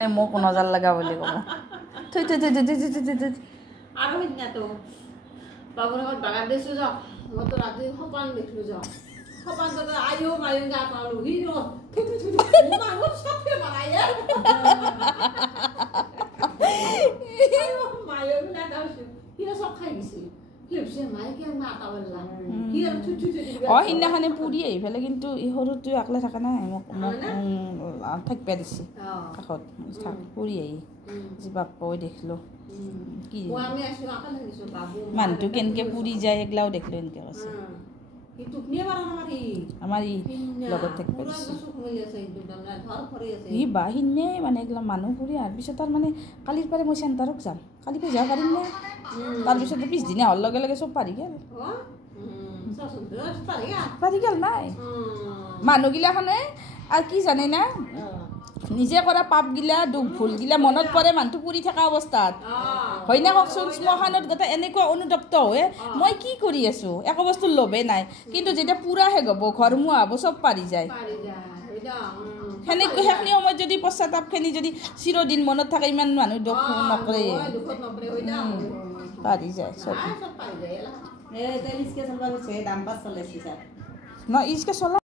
মোক নজৰ লগা বুলি ক'ব থৈ থৈ থৈ থৈ থৈ থৈ আৰু সিদিনাতো বাবুৰ ঘৰত বাগান দিছোঁ যাওঁ মইতো ৰাতি সপান দেখিলোঁ যাওঁ সপান তাতে আয়ো মায়ো গা পালোঁ সি মানুহ চবকে বনাই মায়ো বিলাক তাৰপিছত সি চব খাই গৈছে সিদিনাখনে পুৰি আহি পেলাই কিন্তু সৰুটো একলা থকা নাই মোক থাকিব দিছে কাষত পুৰি আহি যি বাপ্পাও দেখিলোঁ কি মানুহটো কেনেকৈ পুৰি যায় এইগিলাও দেখিলোঁ এনেকৈ কৈছে আমাৰ ই লগত থাকিব দিছে ই বা সিদিনাই মানে এইগিলা মানুহ ফুৰি অহাৰ পিছত আৰু মানে কালিৰ পাৰে মই চেণ্টাৰত যাম কালি পৰা যাব পাৰিম নে তাৰপিছত পিছদিনা হোৱাৰ লগে লগে চব পাৰি গ'ল নাই মানুহগিলাখনে আৰু কি জানে না নিজে কৰা পাপগিলা দুখ ভুলগিলা মনত পৰে মানুহটো পুৰি থকা অৱস্থাত হয় না কওকচোন শ্মশানত গোটেই এনেকুৱা অনুতপ্ত হয় মই কি কৰি আছোঁ একো বস্তুৰ লোভে নাই কিন্তু যেতিয়া পুৰা শেষ হ'ব ঘৰ মুৱা হ'ব চব পাৰি যায় সেইখিনি সময়ত যদি পশ্চাতাপখিনি যদি চিৰদিন মনত থাকে ইমান মানুহ দুখ নকৰে পাৰি যায় চব ন ইজকে চলা